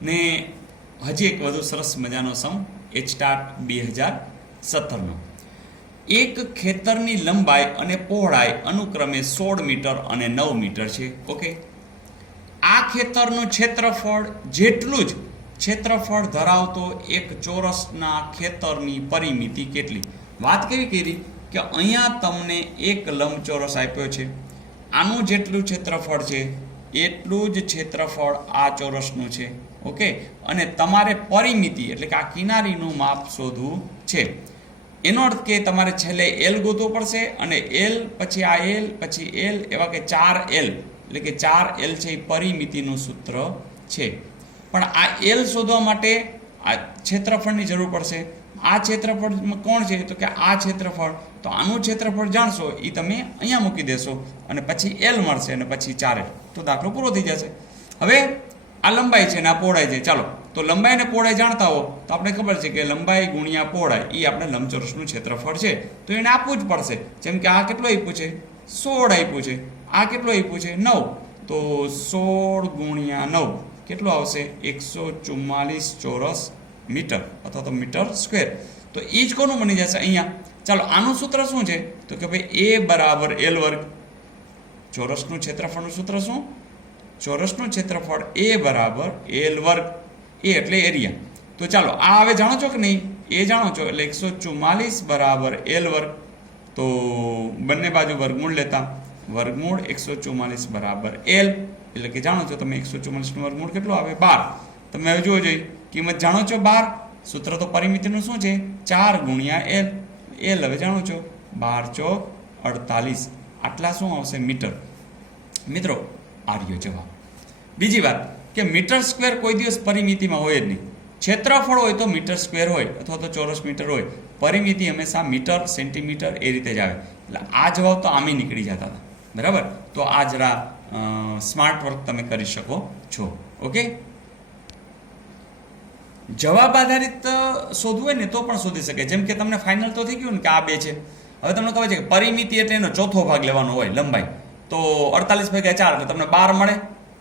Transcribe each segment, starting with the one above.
ને હજી એક વધુ સરસ મજાનો સમ એચટાટ 2017નો. એક ખેતરની લંબાઈ અને પહોળાઈ અનુક્રમે 16 મીટર અને 9 મીટર છે. ઓકે, આ ખેતરનું ક્ષેત્રફળ જેટલું જ ક્ષેત્રફળ ધરાવતો એક ચોરસના ખેતરની પરિમિતિ કેટલી? વાત કેવી કરી કે અહીંયા તમને એક લંબચોરસ આપ્યો છે, આનું જેટલું ક્ષેત્રફળ છે એટલું જ ક્ષેત્રફળ આ ચોરસનું છે. ઓકે, અને તમારે પરિમિતિ એટલે કે આ કિનારીનું માપ શોધવું છે. એનો અર્થ કે તમારે છેલ્લે એલ ગોતવો પડશે, અને એલ પછી આ એલ પછી એલ, એવા કે 4L એટલે કે 4L છે એ પરિમિતિનું સૂત્ર છે. પણ આ એલ શોધવા માટે આ ક્ષેત્રફળની જરૂર પડશે. આ ક્ષેત્રફળ કોણ છે? તો કે આ ક્ષેત્રફળ. તો આનું ક્ષેત્રફળ જાણશો એ તમે અહીંયા મૂકી દેશો અને પછી એલ મળશે અને પછી 4L, તો દાખલો પૂરો થઈ જશે. હવે આ લંબાઈ છે ને આ પહોળાઈ છે. ચાલો, તો લંબાઈ અને પહોળાઈ જાણતા હો તો આપણે ખબર છે કે લંબાઈ ગુણ્યા પહોળાઈ એ આપણે લંબચોરસનું ક્ષેત્રફળ છે, તો એને આપવું જ પડશે. જેમ કે આ કેટલું આપ્યું છે? 16 આપ્યું છે. આ કેટલું આપ્યું છે? 9. તો 16 ગુણ્યા 9 કેટલું આવશે? 144 ચોરસ મીટર અથવા તો મીટર સ્ક્વેર. તો એ જ કોનું બની જશે અહીંયા? ચાલો, આનું સૂત્ર શું છે? તો કે ભાઈ A બરાબર L વર્ગ. ચોરસનું ક્ષેત્રફળનું સૂત્ર શું? ચોરસનું ક્ષેત્રફળ A બરાબર L વર્ગ. એ એટલે એરિયા. તો ચાલો, આ હવે જાણો છો કે નહીં? એ જાણો છો એટલે 144 બરાબર L વર્ગ. તો બંને બાજુ વર્ગમૂળ લેતા વર્ગમૂળ 144 બરાબર L એટલે કે જાણો છો તમે 144નું વર્ગમૂળ કેટલું આવે? 12. તમે હવે જોવો જોઈએ, કિંમત જાણો છો 12. સૂત્ર તો પરિમિતિનું શું છે? 4 ગુણ્યા L. L હવે જાણો છો 12 ચોક 48. આટલા શું આવશે? મીટર. મિત્રો, આ રહ્યો જવાબ. બીજી વાત કે મીટર સ્ક્વેર કોઈ દિવસ પરિમિતિમાં હોય જ નહીં. ક્ષેત્રફળ હોય તો મીટર સ્ક્વેર હોય અથવા તો ચોરસ મીટર હોય, પરિમિતિ હંમેશા મીટર સેન્ટીમીટર એ રીતે જ આવે. એટલે આ જવાબ તો આમે નીકળી જતા હતા. બરાબર, તો આ જરા સ્માર્ટ વર્ક તમે કરી શકો છો. ઓકે, જવાબ આધારિત શોધવું હોય ને તો પણ શોધી શકે. જેમ કે તમને ફાઇનલ તો થઈ ગયું ને કે આ 2 છે. હવે તમને ખબર છે કે પરિમિતિ એટલે એનો ચોથો ભાગ લેવાનો હોય લંબાઈ. તો 48 ભાગ્યા 4 એટલે તમને 12 મળે.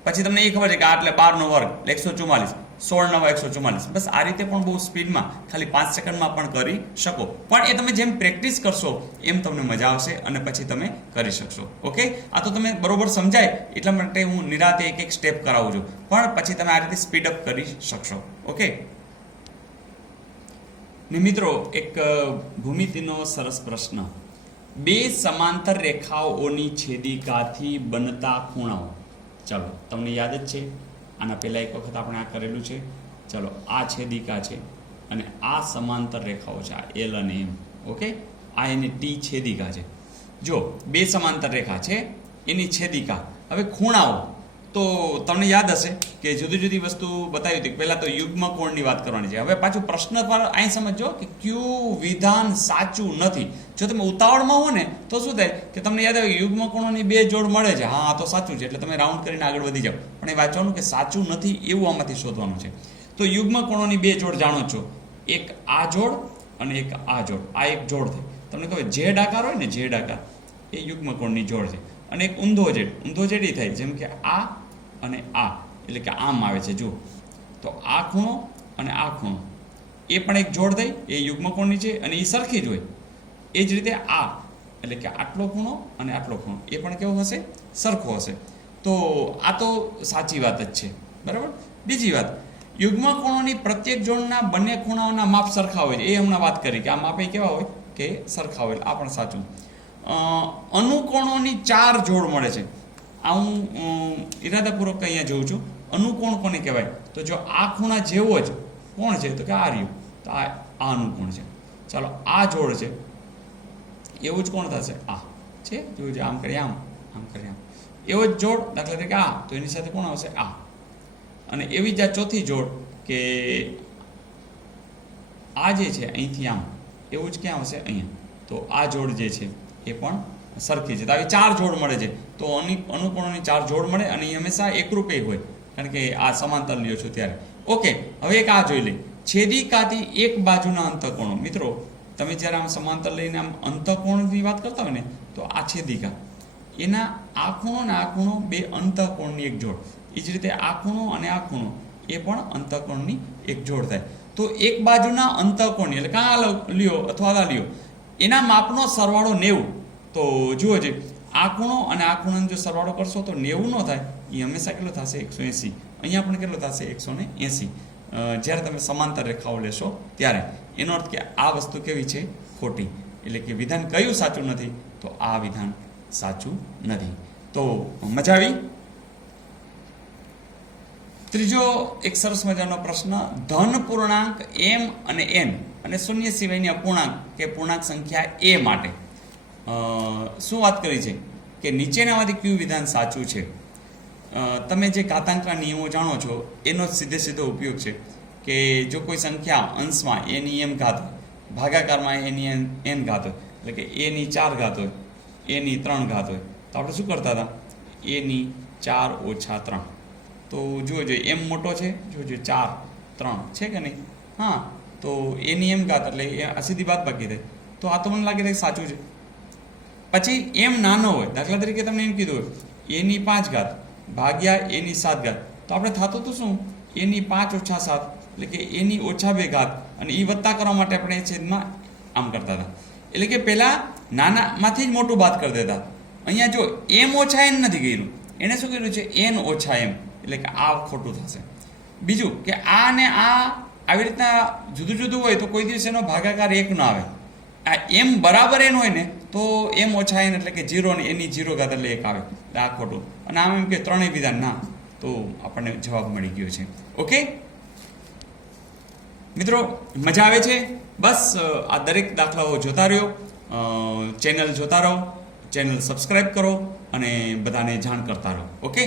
પછી તમને એ ખબર છે કે આ એટલે 12નો વર્ગ એટલે 144. 16 9 144. બસ આ રીતે પણ બહુ સ્પીડમાં ખાલી 5 સેકન્ડમાં પણ કરી શકો. પણ એ તમે જેમ પ્રેક્ટિસ કરશો એમ તમને મજા આવશે અને પછી તમે કરી શકશો. ઓકે, આ તો તમે બરોબર સમજાય એટલા માટે હું નિરાતે એક એક સ્ટેપ કરાવું છું, પણ પછી તમે આ રીતે સ્પીડઅપ કરી શકશો. ઓકે, ને મિત્રો, એક ભૂમિતિનો સરસ પ્રશ્ન. 2 સમાંતર રેખાઓની છેદિકાથી બનતા ખૂણાઓ. ચાલો, તમને યાદ જ છે, આના પહેલાં એક વખત આપણે આ કરેલું છે. ચલો, આ છેદિકા છે અને આ સમાંતર રેખાઓ છે, આ L અને M. ઓકે, આ એની T છેદિકા છે. જો 2 સમાંતર રેખા છે, એની છેદિકા. હવે ખૂણાઓ તો તમને યાદ હશે કે જુદી જુદી વસ્તુ બતાવી હતી. પહેલાં તો યુગ્મ કોણની વાત કરવાની છે. હવે પાછું પ્રશ્ન પર અહીં સમજો કે કયું વિધાન સાચું નથી. જો તમે ઉતાવળમાં હો ને તો શું થાય કે તમને યાદ આવે યુગ્મ કોણોની 2 જોડ મળે છે. હા, આ તો સાચું છે એટલે તમે રાઉન્ડ કરીને આગળ વધી જાઓ. પણ એ વાંચવાનું કે સાચું નથી એવું આમાંથી શોધવાનું છે. તો યુગ્મ કોણોની 2 જોડ જાણો છો, એક આ જોડ અને એક આ જોડ. આ એક જોડ થઈ. તમને ખબર ઝેડ આકાર હોય ને, ઝેડ આકાર એ યુગ્મ કોણની જોડ છે. અને એક ઊંધો ઝેડ. ઊંધો ઝેડ એ થાય જેમ કે આ અને આ, એટલે કે આમ આવે છે. જુઓ, તો આ ખૂણો અને આ ખૂણો એ પણ એક જોડ થઈ, એ યુગ્મ કોણની છે અને એ સરખી જ હોય. એ જ રીતે આ એટલે કે આટલો ખૂણો અને આટલો ખૂણો એ પણ કેવો હશે? સરખો હશે. તો આ તો સાચી વાત જ છે. બરાબર. બીજી વાત, યુગ્મ કોણોની પ્રત્યેક જોડના બંને ખૂણાઓના માપ સરખા હોય છે. એ હમણાં વાત કરી કે આ માપે કેવા હોય કે સરખા હોય. આ પણ સાચું. અનુકોણોની 4 જોડ મળે છે. આ હું ઇરાદાપૂર્વક અહીંયા જોઉં છું. અનુકોણ કોને કહેવાય? તો જો આ ખૂણા જેવો જ કોણ છે તો કે આ રહ્યું, તો આ અનુકોણ છે. ચાલો, આ જોડ છે, એવું જ કોણ થશે? આ છે. જોયું, આમ કરીએ આમ, આમ કરીએ આમ, એવો જ જોડ. દાખલા તરીકે આ, તો એની સાથે કોણ આવશે? આ. અને એવી જ આ ચોથી જોડ કે આ જે છે અહીંથી આમ, એવું જ ક્યાં આવશે? અહીંયા. તો આ જોડ જે છે એ પણ સરખી છે. તો આવી 4 જોડ મળે છે. તો અનુકોણોની 4 જોડ મળે અને એ હંમેશા એકરૂપે હોય, કારણ કે આ સમાંતર લ્યો છો ત્યારે. ઓકે, હવે એક આ જોઈ લઈએ. છેદિકાથી એક બાજુના અંતઃકોણો. મિત્રો, તમે જ્યારે આમ સમાંતર લઈને આમ અંતઃકોણની વાત કરતા હોય ને, તો આ છેદિકા, એના આ ખૂણો ને આ ખૂણો 2 અંતઃકોણની એક જોડ. એ જ રીતે આ ખૂણો અને આ ખૂણો એ પણ અંતઃકોણની એક જોડ થાય. તો એક બાજુના અંતઃકોણની એટલે કાં લ્યો અથવા આ લ્યો એના માપનો સરવાળો 90. તો જુઓ છે આ ખૂણો અને આ ખૂણાનો જો સરવાળો કરશો તો 90 ન થાય, એ હંમેશા કેટલો થશે 180. અહીંયા પણ કેટલો થશે 180 જ્યારે તમે સમાંતર રેખાઓ લેશો ત્યારે. એનો અર્થ કે આ વસ્તુ કેવી છે? ખોટી. એટલે કે વિધાન કયું સાચું નથી? તો આ વિધાન સાચું નથી. તો મજા આવી? ત્રીજો એક સરસ મજાનો પ્રશ્ન, ધન પૂર્ણાંક m અને n અને શૂન્ય સિવાયની અપૂર્ણાંક કે પૂર્ણાંક સંખ્યા a માટે શું વાત કરી છે કે નીચેનામાંથી કયું વિધાન સાચું છે? તમે જે ઘાતાંકના નિયમો જાણો છો એનો સીધો ઉપયોગ છે કે જો કોઈ સંખ્યા અંશમાં a ની m ઘાત હોય, ભાગાકારમાં a ની n ઘાત હોય, એટલે કે a ની 4 ઘાત હોય, a ની 3 ઘાત હોય, તો આપણે શું કરતા હતા? a ની 4 ઓછા 3. તો જુઓ જોઈએ m મોટો છે, જોજો 4 3 છે કે નહીં? હા, તો a ની m ઘાત એટલે આ સીધી બાદબાકી થાય. તો આ તો મને લાગે છે સાચું છે. પછી m નાનો હોય, દાખલા તરીકે તમને એમ કીધું હોય a ની 5 ઘાત ભાગ્યા a ની 7 ઘાત, તો આપણે થતું તો શું? a ની 5 ઓછા 7 એટલે કે a ની ઓછા 2 ઘાત, અને એ વત્તા કરવા માટે આપણે છેદમાં આમ કરતા હતા. એટલે કે પહેલાં નાનામાંથી જ મોટું બાદ કરી દેતા. અહીંયા જો m ઓછા n નથી કર્યું, એણે શું કર્યું છે? n ઓછા m. એટલે કે આ ખોટું થશે. બીજું કે આ ને આ આવી રીતના જુદું જુદું હોય તો કોઈ દિવસ એનો ભાગાકાર 1 ન આવે. આ m બરાબર n હોય ને તો m ઓછા n એટલે કે 0 ને એની 0 ઘાત એટલે 1 આવે. એટલે આ ખોટું. અને આમ એમ કે ત્રણેય વિધાન ના, તો આપણને જવાબ મળી ગયો છે. ઓકે મિત્રો, મજા આવે છે? બસ આ દરેક દાખલાઓ જોતા રહ્યો, ચેનલ જોતા રહો, ચેનલ સબસ્ક્રાઈબ કરો અને બધાને જાણ કરતા રહો. ઓકે.